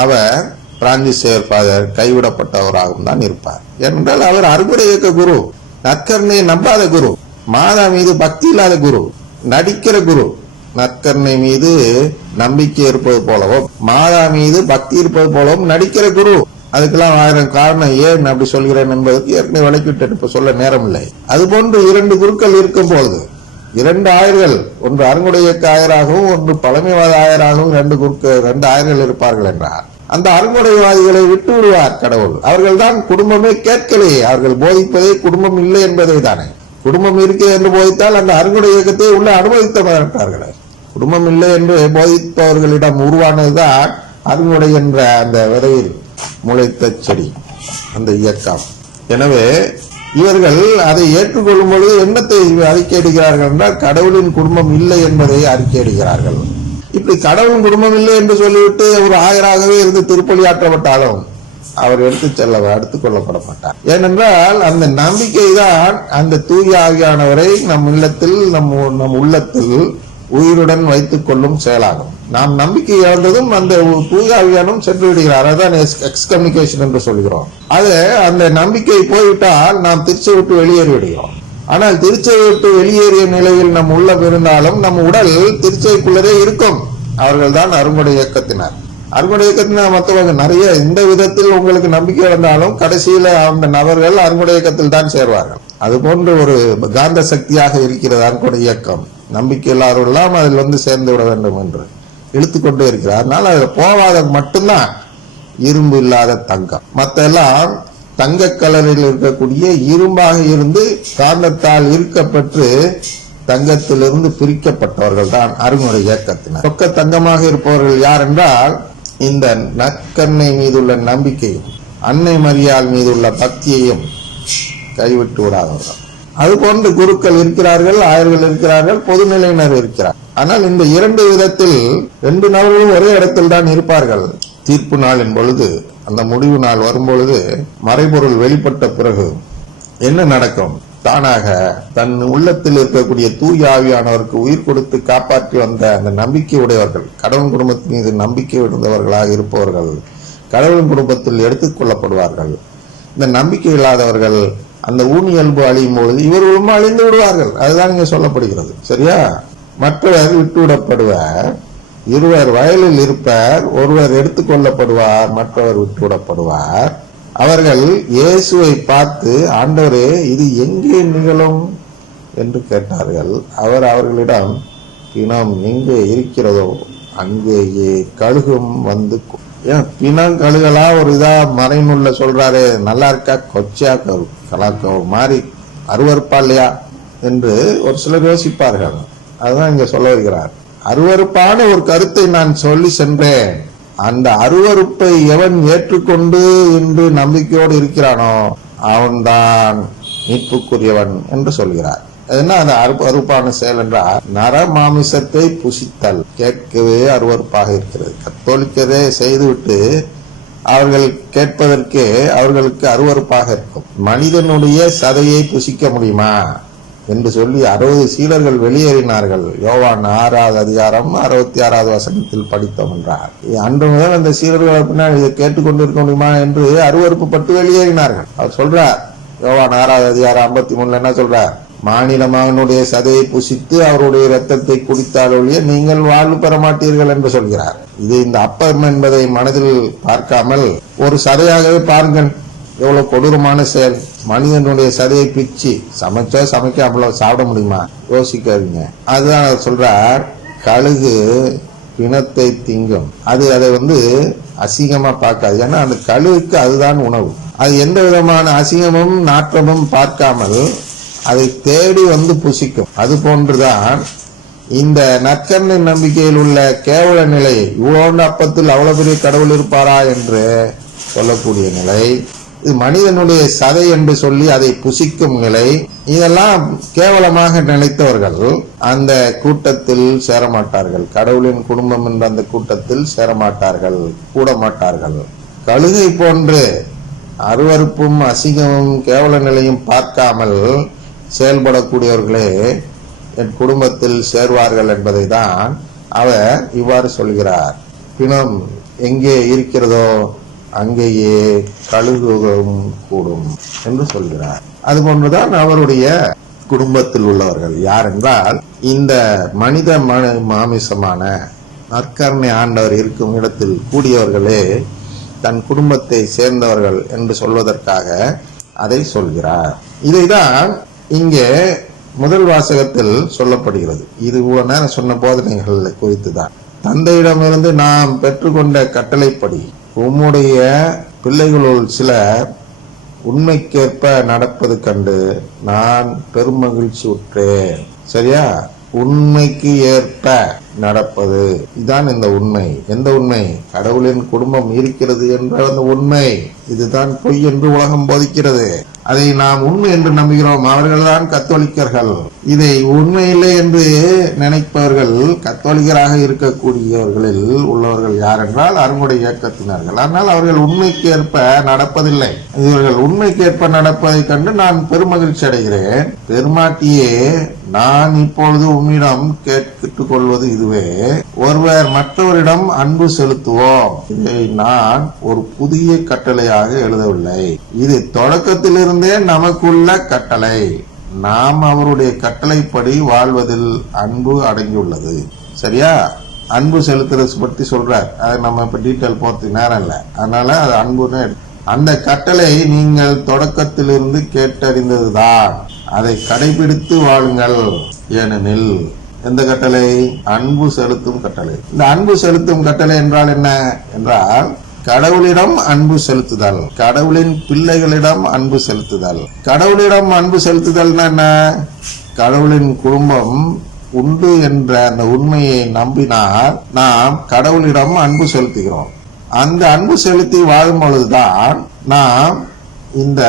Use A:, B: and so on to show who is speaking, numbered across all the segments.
A: அவர் Francis சேவர் father கைவிடப்பட்டவராகவும் தான் இருப்பார். ஏனென்றால் அவர் அறுபடை இயக்க குரு நற்கருணையை நம்பாத குரு மாதா மீது பக்தி இல்லாத குரு நடிக்கிற குரு நற்கருணை மீது நம்பிக்கை இருப்பது போலவும் மாதா மீது பக்தி இருப்பது போலவும் நடிக்கிற குரு. அதுக்கெல்லாம் ஆயிரம் காரணம் ஏன் அப்படி சொல்கிறேன் என்பதற்கு ஏற்கனவே விளக்கிவிட்டேன் இப்ப சொல்ல நேரம் இல்லை அதுபோன்று இரண்டு குருக்கள் இருக்கும் பொழுது இரண்டு ஆயர்கள் ஒன்று அருங்குடையக்க ஆயராகவும் ஒன்று பழமைவாத ஆயராகவும் ரெண்டு குறுக்க ரெண்டு ஆயர்கள் இருப்பார்கள் என்றார். அந்த அருங்குடைவாதிகளை விட்டு விடுவார் கடவுள். அவர்கள் தான் குடும்பமே கேட்கலையே. அவர்கள் போதிப்பதே குடும்பம் இல்லை என்பதை தானே. குடும்பம் இருக்கிறது என்று போதித்தால் அந்த அருங்குடை இயக்கத்தை உள்ள அனுமதித்த மாட்டார்களே குடும்பம் இல்லை என்று போதிப்பவர்களிடம் உருவானதுதான் அருங்குடை என்ற அந்த விதையில் முளைத்த செடி அந்த இயக்கம். எனவே இவர்கள் அதை ஏற்றுக்கொள்ளும் பொழுது என்னத்தை அறிக்கையிடுகிறார்கள் என்றால் கடவுளின் குடும்பம் இல்லை என்பதை அறிக்கையிடுகிறார்கள். இப்படி கடவுளின் குடும்பம் இல்லை என்று சொல்லிவிட்டு ஒரு ஆயராகவே இருந்து திருப்பலியாற்றப்பட்டாலும் அவர் எடுத்துச் செல்ல எடுத்துக் கொள்ளப்பட மாட்டார். ஏனென்றால் அந்த நம்பிக்கை தான் அந்த தூய ஆவியானவரை நம் இல்லத்தில் நம் நம் உள்ளத்தில் உயிருடன் வைத்துக் கொள்ளும் செயலாகும். நாம் நம்பிக்கை இழந்ததும் அந்த உ- தூய சென்று விடுகிறார் அதான் எக்ஸ்கம்யூனிகேஷன் என்று சொல்கிறோம். அது அந்த நம்பிக்கை போய்விட்டால் நாம் திருச்சி விட்டு வெளியேறி விடுகிறோம். ஆனால் திருச்சையை விட்டு வெளியேறிய நிலையில் நம் உள்ளம் இருந்தாலும் நம் உடல் திருச்சைக்குள்ளதே இருக்கும். அவர்கள் தான் அருமுடை இயக்கத்தினர். அருமுடை இயக்கத்தினர் மற்றவங்க நிறைய இந்த விதத்தில் உங்களுக்கு நம்பிக்கை இழந்தாலும் கடைசியில அந்த நபர்கள் அருமுடை இயக்கத்தில் தான் சேர்வார்கள். அது போன்ற ஒரு காந்த சக்தியாக இருக்கிறது அருமுடை இயக்கம். நம்பிக்கை இல்லாதவர்களெல்லாம் அதில் வந்து சேர்ந்து விட வேண்டும் என்று இழுத்துக்கொண்டே இருக்கிறார். அதனால் அதில் போவாத மட்டும்தான் இரும்பு இல்லாத தங்கம். மத்த எல்லாம் தங்க கலரில் இருக்கக்கூடிய இரும்பாக இருந்து காந்தத்தால் ஈர்க்கப்பட்டு தங்கத்திலிருந்து பிரிக்கப்பட்டவர்கள் தான் அருங்குறை இயக்கத்தினர். சொக்க தங்கமாக இருப்பவர்கள் யார் என்றால் இந்த நற்கண்ணை மீதுள்ள நம்பிக்கையும் அன்னை மரியாள் மீதுள்ள பக்தியையும் கைவிட்டு விடாதவர்கள். அது போன்று குருக்கள் இருக்கிறார்கள் ஆயர்கள் இருக்கிறார்கள் பொதுநிலையினர் இருக்கிறார். ஆனால் இந்த இரண்டு விதத்தில் ரெண்டு நபர்களும் ஒரே இடத்தில் தான் இருப்பார்கள். தீர்ப்பு நாளின் பொழுது அந்த முடிவு நாள் வரும் பொழுது மறைபொருள் வெளிப்பட்ட பிறகு என்ன நடக்கும்? தானாக தன் உள்ளத்தில் இருக்கக்கூடிய தூய் ஆவியானவருக்கு உயிர் கொடுத்து காப்பாற்றி வந்த அந்த நம்பிக்கை உடையவர்கள் கடவுள் குடும்பத்தின் மீது நம்பிக்கை விழுந்தவர்களாக இருப்பவர்கள் கடவுள் குடும்பத்தில் எடுத்துக் கொள்ளப்படுவார்கள். இந்த நம்பிக்கை இல்லாதவர்கள் அந்த ஊனியல்பு அழியும் பொழுது இவர்களும் அழிந்து விடுவார்கள். அதுதான் இங்கே சொல்லப்படுகிறது. சரியா? மற்றவர் விட்டுவிடப்படுவார் இருவர் வயலில் இருப்பார். ஒருவர் எடுத்துக்கொள்ளப்படுவார் மற்றவர் விட்டுவிடப்படுவார் அவர்கள் இயேசுவை பார்த்து ஆண்டவரே இது எங்கே நிகழும்? என்று கேட்டார்கள். அவர் அவர்களிடம் இனம் எங்கே இருக்கிறதோ அங்கேயே கழுகும் வந்து பிணம் கழுகலா ஒரு இதா மறைநூல்ல சொல்றாரு நல்லா இருக்கா கொச்சையா கரு- கலாக்க ஒரு மாதிரி அருவருப்பா இல்லையா என்று ஒரு சிலர் யோசிப்பார்கள். அதுதான் இங்க சொல்ல வருகிறார். அருவருப்பான ஒரு கருத்தை நான் சொல்லி சென்றேன். அந்த அருவருப்பை எவன் ஏற்றுக்கொண்டு என்று நம்பிக்கையோடு இருக்கிறானோ அவன்தான் மீட்புக்குரியவன் என்று சொல்கிறார். என்ன அந்த அருப்பு செயல் என்றால் நர மாமிசத்தை புசித்தல். கேட்கவே அருவருப்பாக இருக்கிறது. கத்தோலிக்கரே செய்துவிட்டு அவர்கள் கேட்பதற்கே அவர்களுக்கு அருவருப்பாக இருக்கும். மனிதனுடைய சதையை புசிக்க முடியுமா? என்று சொல்லி அறுபது சீடர்கள் வெளியேறினார்கள். யோவான் ஆறாவது அதிகாரம் அறுபத்தி ஆறாவது வசனத்தில் படித்தோம் என்றார். அன்று முதல் அந்த சீடர்கள் பின்னால் இதை கேட்டுக்கொண்டிருக்க முடியுமா என்று அருவறுப்பு பட்டு வெளியேறினார்கள். அவர் சொல்றார் யோவான் ஆறாவது அதிகாரம் ஐம்பத்தி மூணுல என்ன சொல்றார்? மாநில மகனுடைய சதையை புசித்து அவருடைய இரத்தத்தை குடித்தால் ஒழிய நீங்கள் வாழ்வு பெற மாட்டீர்கள் என்று சொல்கிறார். இது இந்த அப்பம் என்பதை மனதில் பார்க்காமல் ஒரு சதையாகவே பாருங்கள். எவ்வளவு கொடூரமான செயல். மனிதனுடைய சதையை பிச்சு சமைச்சா சமைக்க அவ்வளவு சாப்பிட முடியுமா? யோசிக்காதீங்க. அதுதான் சொல்றார். கழுகு பிணத்தை திங்கும். அது அதை வந்து அசிங்கமா பார்க்காது. ஏன்னா அந்த கழுவுக்கு அதுதான் உணவு. அது எந்த விதமான அசிங்கமும் நாற்றமும் பார்க்காமல் அதை தேடி வந்து புசிக்கும். அது போன்றுதான் இந்த நற்கண்ணின் நம்பிக்கையில் உள்ள கேவல நிலை இவ்வளோண்டு அப்பத்தில் அவ்வளவு பெரிய கடவுள் இருப்பாரா என்று சொல்லக்கூடிய நிலை. இது மனிதனுடைய சதை என்று சொல்லி அதை புசிக்கும் நிலை. இதெல்லாம் கேவலமாக நினைத்தவர்கள் அந்த கூட்டத்தில் சேரமாட்டார்கள். கடவுளின் குடும்பம் என்ற அந்த கூட்டத்தில் சேரமாட்டார்கள். கூட மாட்டார்கள் கழுகை போன்று அருவருப்பும் அசிங்கமும் கேவல நிலையும் பார்க்காமல் செயல்படக்கூடியவர்களே என் குடும்பத்தில் சேர்வார்கள் என்பதை தான் அவர் இவ்வாறு சொல்கிறார். பிணம் எங்கே இருக்கிறதோ அங்கேயே கழுகுகளும் கூடும் என்று சொல்கிறார். அது போன்றுதான் அவருடைய குடும்பத்தில் உள்ளவர்கள். யார் என்றால் இந்த மனித ம- மாமிசமான நற்கரணை ஆண்டவர் இருக்கும் இடத்தில் கூடியவர்களே தன் குடும்பத்தை சேர்ந்தவர்கள் என்று சொல்வதற்காக அதை சொல்கிறார். இதைதான் இங்கே முதல் வாசகத்தில் சொல்லப்படுகிறது. இது இவ்வளவு நேரம் சொன்ன போதனைகள் குறித்து தான் தந்தையிடமிருந்து நாம் பெற்றுக்கொண்ட கட்டளைப்படி உம்முடைய பிள்ளைகளுள் சிலர் உண்மைக்கேற்ப நடப்பது கண்டு நான் பெருமகிழ்ச்சி உற்றேன். சரியா? உண்மைக்கு ஏற்ப நடப்பது. இதுதான் இந்த உண்மை. எந்த உண்மை? கடவுளின் குடும்பம் இருக்கிறது என்ற அந்த உண்மை. இதுதான் பொய் என்று உலகம் போதிக்கிறது. அதை நாம் உண்மை என்று நம்புகிறோம். அவர்கள்தான் கத்தோலிக்கர்கள். இதை உண்மை இல்லை என்று நினைப்பவர்கள் கத்தோலிக்கராக இருக்கக்கூடியவர்களில் உள்ளவர்கள் யார் என்றால் அருங்குடைய இயக்கத்தினர்கள். ஆனால் அவர்கள் உண்மைக்கு ஏற்ப நடப்பதில்லை. இவர்கள் உண்மைக்கு ஏற்ப நடப்பதைக் கண்டு நான் பெருமகிழ்ச்சி அடைகிறேன். பெருமாட்டியே நான் இப்பொழுது உன்னிடம் கேட்டுக் கொள்வது இதுவே. ஒருவர் மற்றவரிடம் அன்பு செலுத்துவோம். இதை நான் ஒரு புதிய கட்டளையாக எழுதவில்லை. இது தொடக்கத்திலிருந்து நமக்குள்ள கட்டளை. நாம் அவருடைய கட்டளைப்படி வாழ்வதில் அன்பு அடங்கியுள்ளது. சரியா? அன்பு செலுத்துறது பற்றி சொல்றார். அது நம்ம இப்போ டீட்டெயில் போகிறதுக்கு நேரம் இல்லை. அதனால அது அன்புன்னு அந்த கட்டளை நீங்கள் தொடக்கத்திலிருந்து கேட்டறிந்தது தான் அதை கடைபிடித்து வாழுங்கள். ஏனெனில் எந்த கட்டளை? அன்பு செலுத்தும் கட்டளை. இந்த அன்பு செலுத்தும் கட்டளை என்றால் என்ன? என்றால் கடவுளிடம் அன்பு செலுத்துதல். கடவுளின் பிள்ளைகளிடம் அன்பு செலுத்துதல். கடவுளிடம் அன்பு செலுத்துதல்னா என்ன? கடவுளின் குடும்பம் உண்டு என்ற அந்த உண்மையை நம்பினால் நாம் கடவுளிடம் அன்பு செலுத்துகிறோம். அந்த அன்பு செலுத்தி வாழும் பொழுதுதான் நாம் இந்த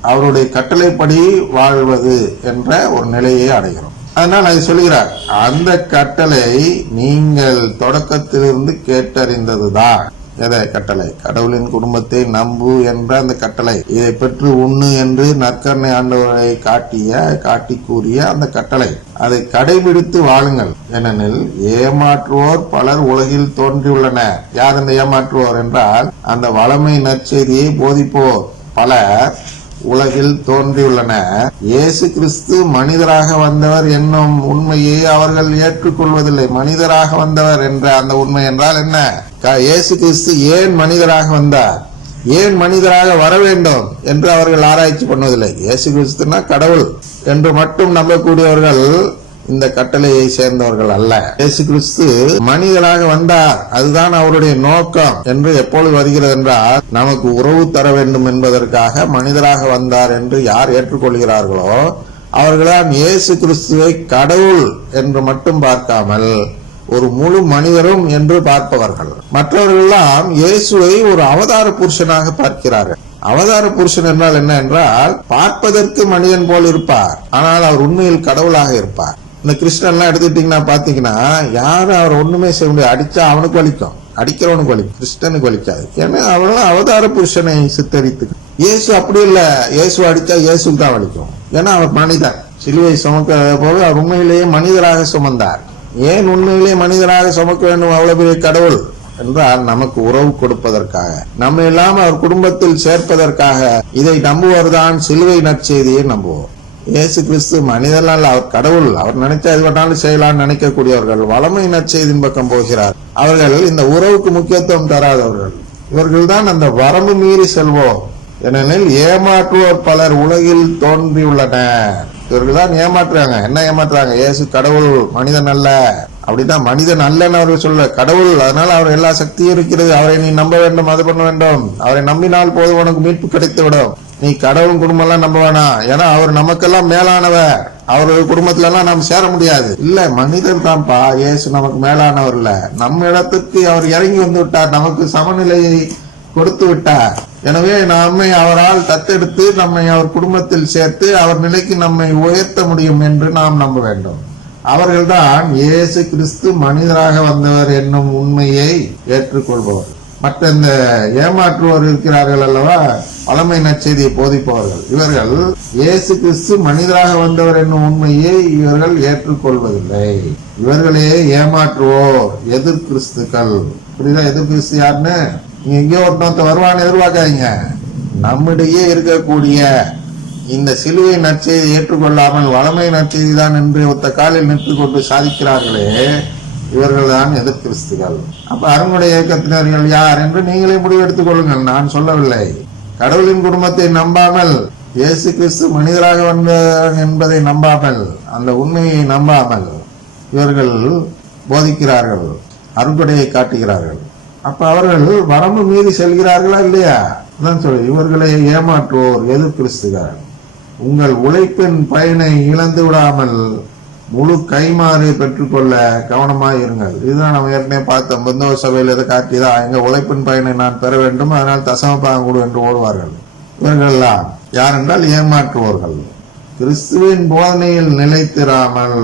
A: அவருடைய கட்டளைப்படி வாழ்வது என்ற ஒரு நிலையை அடைகிறோம். அதனால் அது சொல்கிறார் அந்த கட்டளை நீங்கள் தொடக்கத்திலிருந்து கேட்டறிந்ததுதான். எதை கட்டளை. கடவுளின் குடும்பத்தை நம்பு என்ற அந்த கட்டளை. இதை பெற்று உண்ணு என்று நற்கரணை ஆண்டவரை காட்டிய காட்டி கூறிய அந்த கட்டளை. அதை கடைபிடித்து வாழுங்கள். ஏனெனில் ஏமாற்றுவோர் பலர் உலகில் தோன்றியுள்ளனர். யார் அந்த ஏமாற்றுவோர் என்றால் அந்த வளமை நற்செய்தியை போதிப்போர். பலர் உலகில் தோன்றியுள்ளன. இயேசு கிறிஸ்து மனிதராக வந்தவர் என்னும் உண்மையை அவர்கள் ஏற்றுக்கொள்வதில்லை. மனிதராக வந்தவர் என்ற அந்த உண்மை என்றால் என்ன? க- இயேசு கிறிஸ்து ஏன் மனிதராக வந்தார்? ஏன் மனிதராக வர வேண்டும் என்று அவர்கள் ஆராய்ச்சி பண்ணுவதில்லை. இயேசு கிறிஸ்துனா கடவுள் என்று மட்டும் நம்பக்கூடியவர்கள் இந்த கட்டளையை சேர்ந்தவர்கள் அல்ல. இயேசு கிறிஸ்து மனிதராக வந்தார். அதுதான் அவருடைய நோக்கம். என்று எப்பொழுது வருகிறது என்றால் நமக்கு உறவு தர வேண்டும் என்பதற்காக மனிதராக வந்தார் என்று யார் ஏற்றுக்கொள்கிறார்களோ அவர்களால் இயேசு கிறிஸ்துவை கடவுள் என்று மட்டும் பார்க்காமல் ஒரு முழு மனிதரும் என்று பார்ப்பவர்கள். மற்றவர்களெல்லாம் இயேசுவை ஒரு அவதார புருஷனாக பார்க்கிறார்கள். அவதார புருஷன் என்றால் என்ன என்றால் பார்ப்பதற்கு மனிதன் போல் இருப்பார். ஆனால் அவர் உண்மையில் கடவுளாக இருப்பார். இந்த கிருஷ்ணன்லாம் எடுத்துக்கிட்டீங்கன்னா பாத்தீங்கன்னா யாரும் அவர் ஒண்ணுமே செய்ய முடியாது. அடிச்சா அவனுக்கு வலிக்கும். அடிக்கிறவனுக்கு வலிக்கும். கிருஷ்ணனுக்கு வலிக்காது. ஏன்னா அவனும் அவதார புருஷனை சித்தரித்து இயேசு அப்படி இல்ல. இயேசு அடிச்சா இயேசுக்கு தான் வலிக்கும். ஏன்னா அவர் மனிதன் சிலுவை சுமக்க போக அவர் உண்மையிலேயே மனிதராக சுமந்தார். ஏன் உண்மையிலேயே மனிதராக சுமக்க வேண்டும்? அவ்வளவு பெரிய கடவுள் என்றால் நமக்கு உறவு கொடுப்பதற்காக. நம்ம இல்லாமல் அவர் குடும்பத்தில் சேர்ப்பதற்காக இதை நம்புவோர்தான் சிலுவை நற்செய்தியை நம்புவோம். இயேசு கிறிஸ்து மனிதன் அல்ல அவர் கடவுள் அவர் நினைச்சா எது வேணாலும் செய்யலாம்னு நினைக்கக்கூடியவர்கள் வளமை நற்செய்தியின் பக்கம் போகிறார். அவர்கள் இந்த உறவுக்கு முக்கியத்துவம் தராதவர்கள். இவர்கள் தான் அந்த வரம்பு மீறி செல்வோம். ஏனெனில் ஏமாற்றுவோர் பலர் உலகில் தோன்றியுள்ளனர். இவர்கள் தான் ஏமாற்றுறாங்க என்ன ஏமாற்றுறாங்க இயேசு கடவுள் மனிதன் அல்ல. அப்படிதான் மனிதன் அல்லன்னு அவர்கள் சொல்ல கடவுள் அதனால அவர் எல்லா சக்தியும் இருக்கிறது. அவரை நீ நம்ப வேண்டும் அது பண்ண வேண்டும். அவரை நம்பினால் போதும் உனக்கு மீட்பு கிடைத்து விடும் நீ கடவுள் குடும்பம் எல்லாம் நம்ப வேணாம் ஏன்னா அவர் நமக்கெல்லாம் மேலானவர். அவர் குடும்பத்துல எல்லாம் நாம் சேர முடியாது. இல்ல மனிதர் தான்ப்பா. ஏசு நமக்கு மேலானவர் இல்ல. நம்ம இடத்துக்கு அவர் இறங்கி வந்து விட்டார். நமக்கு சமநிலையை கொடுத்து விட்டார். எனவே நம்மை அவரால் தத்தெடுத்து நம்மை அவர் குடும்பத்தில் சேர்த்து அவர் நிலைக்கு நம்மை உயர்த்த முடியும் என்று நாம் நம்ப வேண்டும். அவர்கள்தான் இயேசு கிறிஸ்து மனிதராக வந்தவர் என்னும் உண்மையை ஏற்றுக்கொள்பவர். மற்ற இந்த ஏமாற்றுவோர் இருக்கிறார்கள் அல்லவா? பழமை நச்செய்தியை போதிப்பவர்கள். இவர்கள் இயேசு கிறிஸ்து மனிதராக வந்தவர் என்னும் உண்மையை இவர்கள் ஏற்றுக்கொள்வதில்லை. இவர்களே ஏமாற்றுவோர் எதிர் கிறிஸ்துக்கள். புரியுதா? எதிர் கிறிஸ்து யாருன்னு? நீங்க எங்கேயோ ஒருத்தன் வருவான்னு எதிர்பார்க்காதீங்க. நம்மிடையே இருக்கக்கூடிய இந்த சிலுவை நற்செய்தி ஏற்றுக்கொள்ளாமல் வளமை நற்செய்தி தான் என்று ஒத்த காலில் நின்று கொண்டு சாதிக்கிறார்களே. இவர்கள் தான் எதிர் கிறிஸ்துகள் அப்ப அருங்குடைய இயக்கத்தினர்கள் யார் என்று நீங்களே முடிவெடுத்துக் கொள்ளுங்கள். நான் சொல்லவில்லை. கடவுளின் குடும்பத்தை நம்பாமல் இயேசு கிறிஸ்து மனிதராக வந்தார் என்பதை நம்பாமல் அந்த உண்மையை நம்பாமல் இவர்கள் போதிக்கிறார்கள் அருங்கொடையை காட்டுகிறார்கள். அப்ப அவர்கள் வரம்பு மீறி செல்கிறார்களா இல்லையா? அதான் சொல்லு இவர்களை ஏமாற்றுவோர் எதிர் கிறிஸ்துகள் உங்கள் உழைப்பின் பயனை இழந்து விடாமல் முழு கைமாறு பெற்றுக்கொள்ள கவனமாக இருங்கள் இதுதான் நம்ம ஏற்கனவே பார்த்தோம். பந்தவ சபையில் எதை காட்டிதான் எங்கள் உழைப்பின் பயனை நான் பெற வேண்டும் அதனால் தசமப்பாகம் கொடு என்று ஓடுவார்கள். இவர்கள்லாம் யார் என்றால் ஏமாற்றுவோர்கள். கிறிஸ்துவின் போதனையில் நிலைத்திராமல்.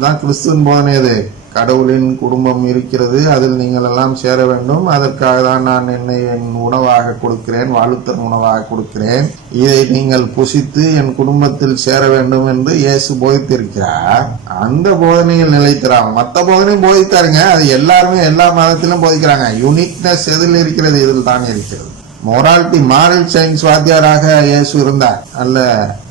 A: தான் கிறிஸ்துவின் போதனை இது கடவுளின் குடும்பம் இருக்கிறது அதில் நீங்கள் எல்லாம் சேர வேண்டும். அதற்காக தான் நான் என்னை என் உணவாக கொடுக்கிறேன் வாழுத்தன் உணவாக கொடுக்கிறேன். இதை நீங்கள் புசித்து என் குடும்பத்தில் சேர வேண்டும் என்று இயேசு போதித்திருக்கிறார். அந்த போதனையில் நிலைத்திராமல் மற்ற போதனையும் போதித்தாருங்க. அது எல்லாருமே எல்லா மதத்திலும் போதிக்கிறாங்க. யூனிக்னஸ் எதில் இருக்கிறது இதில் தான் இருக்கிறது. மொராலிட்டி மாரல் சயின்ஸ் வாத்தியாராக இயேசு இருந்தார். அல்ல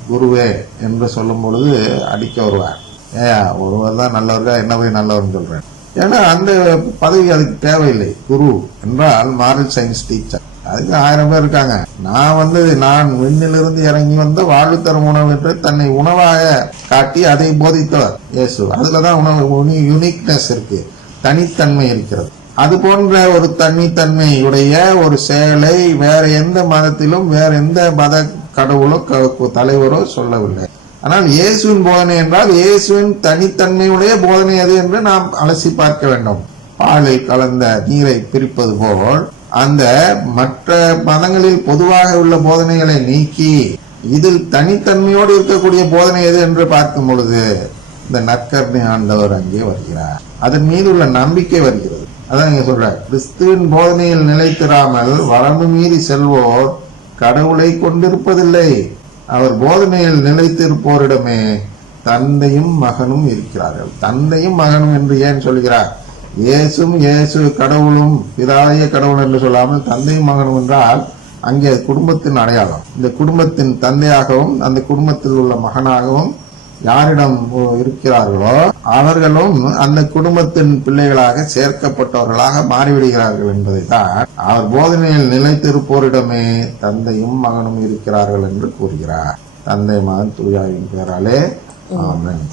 A: குருவே என்று சொல்லும் பொழுது அடிக்க வருவார். ஏன் ஒருவர் தான் நல்லவர்கள் என்ன போய் நல்லவர்னு சொல்றேன். ஏன்னா அந்த பதவி அதுக்கு தேவையில்லை. குரு என்றால் மாரல் சயின்ஸ் டீச்சர் அதுக்கு ஆயிரம் பேர் இருக்காங்க. நான் வந்து நான் விண்ணிலிருந்து இறங்கி வந்த வாழ்வு தரும் உணவு என்று தன்னை உணவாக காட்டி அதை போதித்தவர் இயேசு. அதுலதான் உணவு யுனிக்னஸ் இருக்கு. தனித்தன்மை இருக்கிறது. அது போன்ற ஒரு தனித்தன்மையுடைய ஒரு செயலை வேற எந்த மதத்திலும் வேற எந்த மத கடவுளோ க- தலைவரோ சொல்லவில்லை. ஆனால் இயேசுவின் போதனை என்றால் இயேசுவின் தனித்தன்மையுடைய போதனை அது என்று நாம் அலசி பார்க்க வேண்டும். பாலில் கலந்த நீரை பிரிப்பது போல் அந்த மற்ற மதங்களில் பொதுவாக உள்ள போதனைகளை நீக்கி இதில் தனித்தன்மையோடு இருக்கக்கூடிய போதனை எது என்று பார்க்கும் பொழுது இந்த நற்கர்ணி ஆண்டவர் அங்கே வருகிறார். அதன் மீது உள்ள நம்பிக்கை வருகிறது. அதான் இங்க சொல்ற கிறிஸ்துவின் போதனையில் நிலைத்திராமல் வரம்பு மீறி செல்வோர் கடவுளை கொண்டிருப்பதில்லை. அவர் போதனையில் நிலைத்திருப்போரிடமே தந்தையும் மகனும் இருக்கிறார்கள். தந்தையும் மகனும் என்று ஏன் சொல்கிறார்? இயேசும் இயேசு கடவுளும் பிதாய கடவுள் என்று சொல்லாமல் தந்தையும் மகனும் என்றால் அங்கே குடும்பத்தின் அடையாளம். இந்த குடும்பத்தின் தந்தையாகவும் அந்த குடும்பத்தில் உள்ள மகனாகவும் யாரிடம் இருக்கிறார்களோ அவர்களும் அந்த குடும்பத்தின் பிள்ளைகளாக சேர்க்கப்பட்டவர்களாக மாறிவிடுகிறார்கள் என்பதை தான் அவர் போதனையில் நிலைத்திருப்போரிடமே தந்தையும் மகனும் இருக்கிறார்கள் என்று கூறுகிறார். தந்தை மகன் தூயாவின் பெயராலே ஆமன்.